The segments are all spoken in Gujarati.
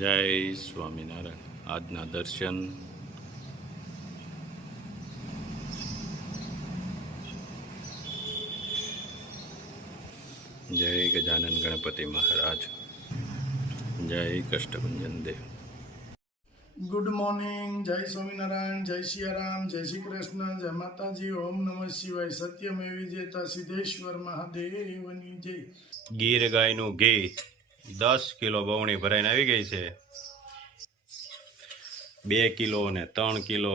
જય સ્વામિનારાયણ. આજના દર્શન જય ગજાનન ગણપતિ મહારાજ, જય કષ્ટભંજન દેવ. Good morning. જય સ્વામિનારાયણ, જય સિયારામ, જય શ્રી કૃષ્ણ, જય માતાજી, ઓમ નમઃ શિવાય. સત્યમેવ જયતા સિદ્ધેશ્વર મહાદેવની જય. ગીર ગાયનું ઘી 10 કિલો બવણી ભરાઈને આવી ગઈ છે. 2 કિલો ને 3 કિલો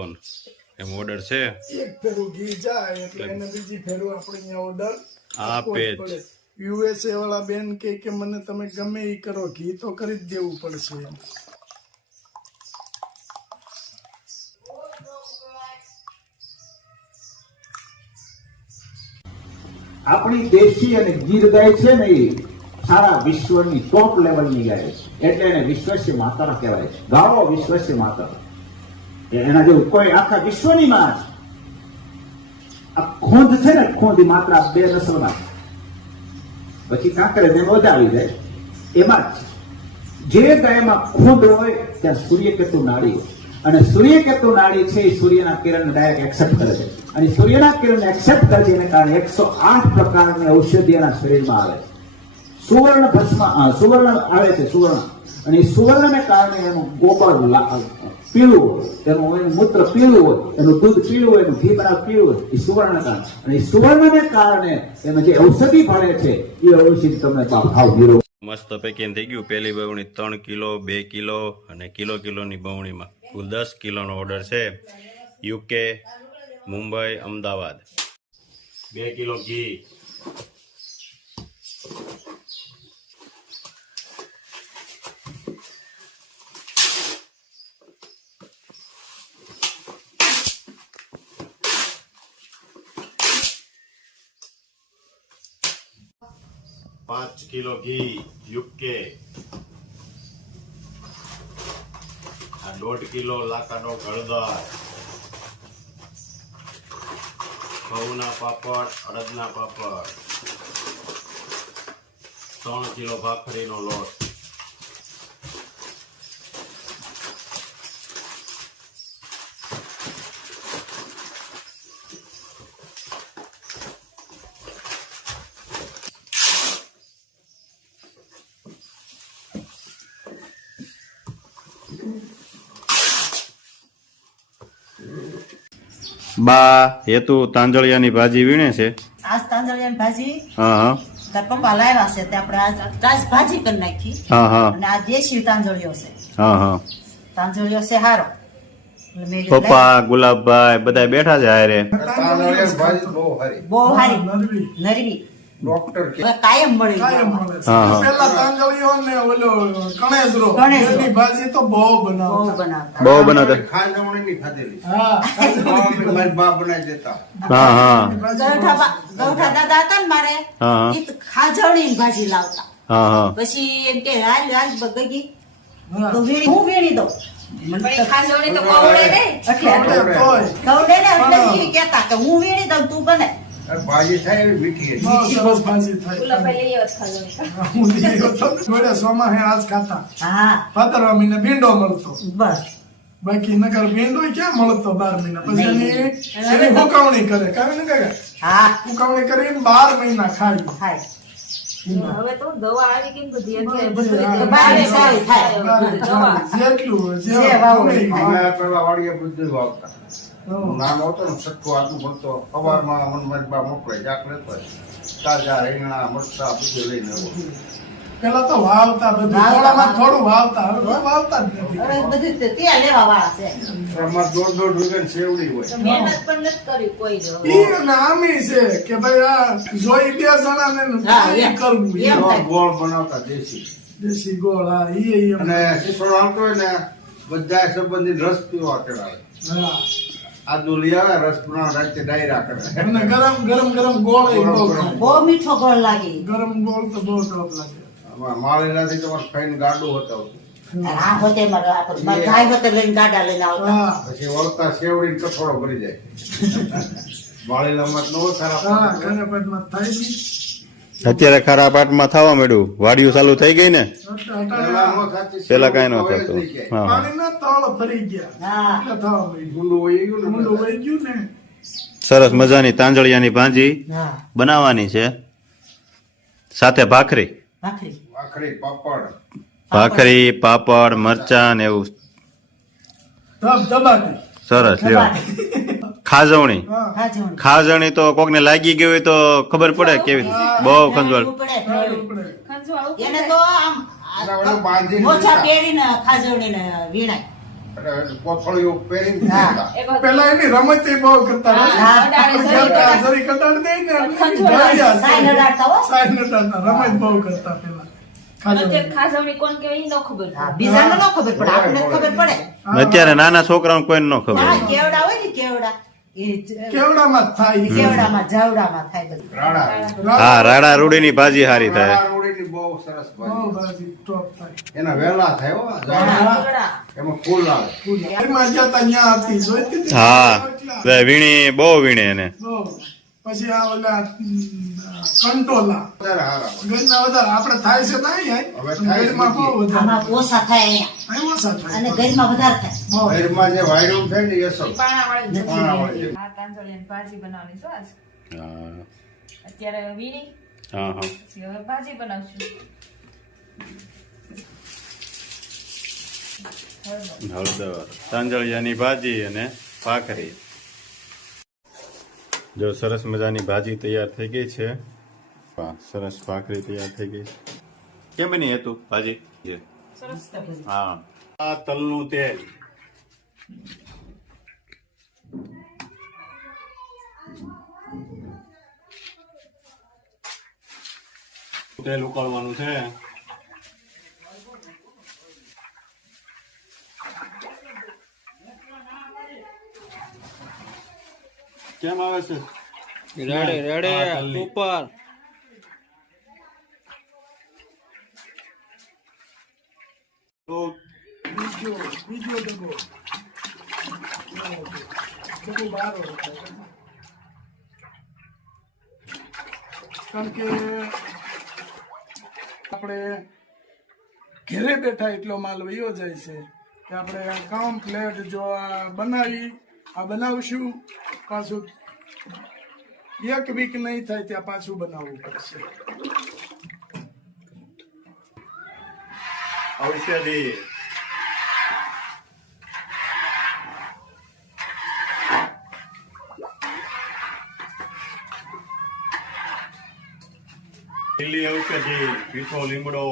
એમ ઓર્ડર છે. એક ફેરું ઘી જાય એટલે એને બીજી ફેરું આપણે અહીંયા ઓર્ડર આપે જ. યુએસએ વાળા બેન કે મને તમે ગમે એ કરો, ઘી તો કરી જ દેવું પડશે એમ. આપણી દેશી અને ગીર ગાય છે ને એ સારા વિશ્વની ટોપ લેવલની ગાય છે, એટલે એને વિશ્વસ્ય માતા કહેવાય છે. ગાવો વિશ્વસ્ય માતા, એના જેવું કોઈ આખા વિશ્વની માં છે. આ ખોંદ છે ને, ખોંદ માત્ર 2 નસલમાં, પછી કાંકરે ને ઓજાવી જાય એમાં જે ગાયમાં ખોંદ હોય ત્યાં સૂર્યકેતુ નાડી હોય, અને સૂર્યકેતુ નાડી છે એ સૂર્યના કિરણ ડાયરેક્ટ એક્સેપ્ટ કરે છે, અને સૂર્યના કિરણ એક્સેપ્ટ કરે છે એને કારણે 108 પ્રકારની ઔષધિ એના શરીરમાં આવે છે. સુવર્ણ ભસ્મ સુવર્ણ આવે છે, સુવર્ણ, અને સુવર્ણને કારણે એનું ગોબર પીળું હોય, એનું મૂત્ર પીળું હોય, એનું દૂધ પીળું હોય, એનું ઘી બનાવ પીળું હોય, એ સુવર્ણ કારણે. અને એ સુવર્ણને કારણે એમાં જે ઔષધિ ભળે છે એ ઔષધિ તમને ભાવ નીરો. મસ્ત પેકિંગ થઈ ગયું. પહેલી બવણી 3 કિલો, 2 કિલો અને કિલોની બવણીમાં કુલ 10 કિલોનો ઓર્ડર છે. યુકે, મુંબઈ, અમદાવાદ. 2 કિલો ઘી, પાંચ કિલો ઘી યુકે, 1.5 કિલો લાકાનો હળદર, ઘઉંના પાપડ, અડદના પાપડ, 3 કિલો ભાખરીનો લોટ, બા હેતુ તાંજળિયાની ભાજી વીણે છે. આજ તાંજળિયાની ભાજી હા તાર પપ્પા લાવ્યા છે, તે આપણે આજ ભાજી કરી નાખી. હા અને આ દેશી તાંજળિયો છે. હા તાંજળિયો છે હારો. એટલે મેં કીધું પપ્પા, ગુલાબભાઈ બધા બેઠા છે હારે. બહુ હારી નરવી હવે કાયમ મળી કાયમ જાય. મળે છે. હા. પેલા તાંજળીઓ ને ઓલો કણેજરો કણેજરો. એની ભાજી તો બહુ બહુ બનાવતા. બનાવતા. બહુ બનાવતા. હા હા ગૌઠા દાદા હતા ને મારે, હા. ઈ તો ખાજવણી ભાજી લાવતા. હા પછી એમ કે હાલ બગી હા. તો હું વીણી દઉં. મને તો ખાજવણી તો કવડે નહીં. એટલે કવડે તોય. કવડે ને એટલે ઈ કહેતા કે હું વીણી દઉં, તું બને. ભાજી થાય એવી મીઠી હતી. બહુ સરસ ભાજી થાય. હું લઈ આવ્યો તો. જોડે સોમાહે આજ ખાતા. હા ભાદરવા મહિને ભીંડો મળતો, બસ બાકી નગર ભીંડો ક્યાં મળતો 12 મહિના પછી એની હુકવણી કરે. કાંઈ ને કાંઈ હા હુકવણી કરીને 12 મહિના ખાઈ. થાય. હવે તો દવા આવી ગઈ ને બધી એટલે હા. બધું બારે સારી થાય. જેટલું હોય, જે જેવા વાવણી ગમે એ થાય. અમે પેલા વાડીએ બધું વાવતા. નાનો હતો ને સટકો આટલું ભરતો, સવારમાં મનમારી બા મોકલાય, જાક લેતો હોય. તાજા રીંગણા, મરચાં બધું લઈને આવો. પેલા તો વાવતા બધું, થોડામાં થોડું વાવતા, હવે કોઈ વાવતા જ નથી. હવે બધું તે ત્યાં લેવા વાળા છે. અમારે 1.5 રૂપિયાની સેવડી હોય. મહેનત પણ નથી કરી કોઈ જ. ઈ નામી છે કે ભાઈ આ જોઈ 2 જણાને હા, ઈ કરવું એમ. ઈ. ગોળ બનાવતા દેશી. દેશી ગોળ, હા, ઈ એમ. અને શીશોડો આવતો હોય ને બધા સંબંધી રસ પીવા કરાવે. હા. આદુ લઈ આવે, રસ બનાવ રાતે ડાયરા કરે. અને ગરમ ગોળ ય બહુ ખાય. બહુ મીઠો ગોળ લાગે. ગરમ ગોળ તો બહુ ટોપ લાગે. માળેલાથી તમારે ખાઈને ગાડું હતા. આ હોતે મારા ગાય હોતે લઈને ગાડા લઈને આવતા. હા પછી વળતા સેવડી કઠોળો ભરી જાય. માળેલામાં જ ન હોય સારા. હા, ઘરે પેટમાં થાય બી. અત્યારે ખરા પાટમાં થવા માંડ્યું, વાડીઓ ચાલુ થઈ ગઈ ને, પહેલા નો થતી, પેલા કાંઈ ન હવે જ થતું. નહીં કે. હા, હા. પાણીના તળ ફરી ગયા એટલે થવા માંડ્યું. ઊંડું વહી ગયું ને ઊંડું વહી ગયું ને સરસ મજાની તાંજળિયાની ભાજી બનાવવાની છે, સાથે ભાખરી, ભાખરી પાપડ ભાખરી, પાપડ, મરચાં ને એવું. ધબાટી. સરસ લ્યો. ખાજવણી, હા ખાજવણી તો કોકને લાગી ગઈ હોય તો ખબર પડે કેવી, બહુ ખંજવાળ. ઉપડે. ખંજવાળ એને તો આમ ઓલું બાંધીને મોછા દીધા. પહેરીને ખાજવણીને વીણાય. એટલે કોથળીઓ પહેરીને હા. દીધા. એ બધું. પેલા એની રમત એ બહુ કરતા હા, અડાડે જરી જરી કટાડી દઈ ને ખંજવાળ. સાઈ લડાડતા હો. સાઈ નટાડતા રમત બહુ કરતા પેલા અત્યારે ખાજવણી કોણ કહેવાય ઈ ન ખબર હા, બીજાને ન ખબર પડે, આપણે ખબર પડે. અત્યારે નાના છોકરાઓને કોઈને ન ખબર. હા, કેવડા હોય ને કેવડા એ જ- કેવડામાં જ થાય કેવડામાં જાવડામાં થાય બધું. રાણા હા, રાડા રૂડીની ભાજી સારી થાય. રાણા રોડીની બહુ સરસ બહુ ભાજી. ભાજી ટોપ થાય એના વેલા થાય હો ગોળા. એમાં ફૂલ આવે. એમાં જ્યાં તા ન્યા હતી જોઈતી હતી? હા, એટલા. વીણી બહુ વીણે એને. બહુ. પછી આ ઓલા કંટોલા વધારે હારા. ગંજના વધારે આપણે થાય છે નહીં હવે થાય છે ગંજમાં બહુ વધારે આમાં ઓછા થાય અહીંયા અહીં ઓછા થાય અને ગંજમાં વધારે થાય. બહુ. ભેરમાં જે વાયરું થાય ને એ સૌ પાણાવાળી જ. પાણાવાળી. આ તાંજળિયાની ભાજી બનાવવાની છે આજ. હા, અત્યારે વીણી હા, હા. પછી હવે ભાજી બનાવશું. હળદર, તાંજળિયાની ભાજી અને ભાખરી. જો સરસ મજાની ભાજી તૈયાર થઈ ગઈ છે. વાહ, સરસ ભાખરી તૈયાર થઈ ગઈ. કેમ બની હતું ભાજી? સરસ થઈ. હા, આ તલનું તેલ. તેલ ઉકાળવાનું છે. કેમ આવે છે? રેડે ઉપર. તો બીજો ડબ્બો ડબ્બો બારો કારણ કે આપણે ઘરે બેઠા એટલો માલ વયો જાય છે કે આપણે કમ્પ્લેટ જો આ બનાવશું પાછું એક વીક નહીં થાય ત્યાં પાછું બનાવવું પડશે. ઔષધિ. લીલી ઔષધિ, મીઠો લીમડો,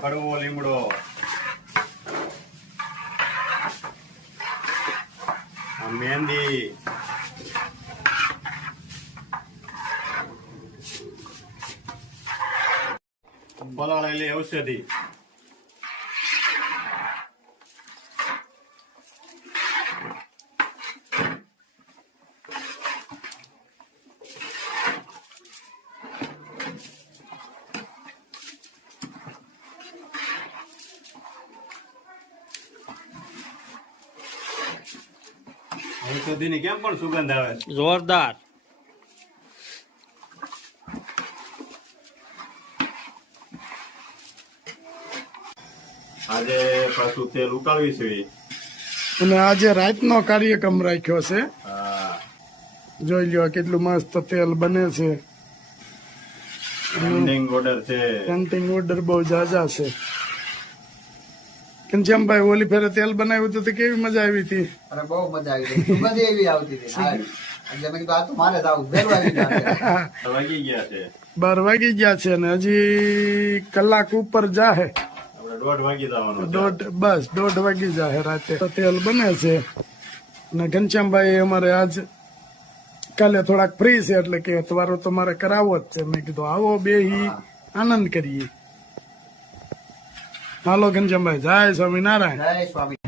કડવો લીમડો, આ મહેંદી, પલાળેલી ઔષધિ, ઔષધિની કેમ પણ સુગંધ આવે છે? જોરદાર. આજે પાછું તેલ ઉકાળવી છે. અને આજે રાતનો કાર્યક્રમ રાખ્યો છે. હા, જોઈ લ્યો કેટલું મસ્ત તેલ બને છે. પેન્ડિંગ ઓર્ડર છે. પેન્ટિંગ ઓર્ડર બહુ જાજા છે. ઘનશ્યામભાઈ ઓલી ફેરે તેલ બનાવ્યું હતું તો કેવી મજા આવી હતી? અરે બહુ મજા આવી ગઈ. સુગંધ એવી આવતી હતી. હા. એટલે મેં કીધું આ તો મારે જ આવું. વહેલું આવી જાય. વાગી ગયા છે. 12 વાગી ગયા છે ને હજી કલાક ઉપર જાહે. આપણે 1:30 વાગી જવાનું છે. દોઢ વાગી જાહે રાતે. તો તેલ બને છે અને ઘનશ્યામભાઈ અમારે આજ કાલે થોડાક ફ્રી છે એટલે કે તમારો તો મારે કરાવો જ છે. મેં કીધું આવો બેહી આનંદ કરીએ. હાલો ઘનશ્યામભાઈ, જય સ્વામિનારાયણ. જય સ્વામી.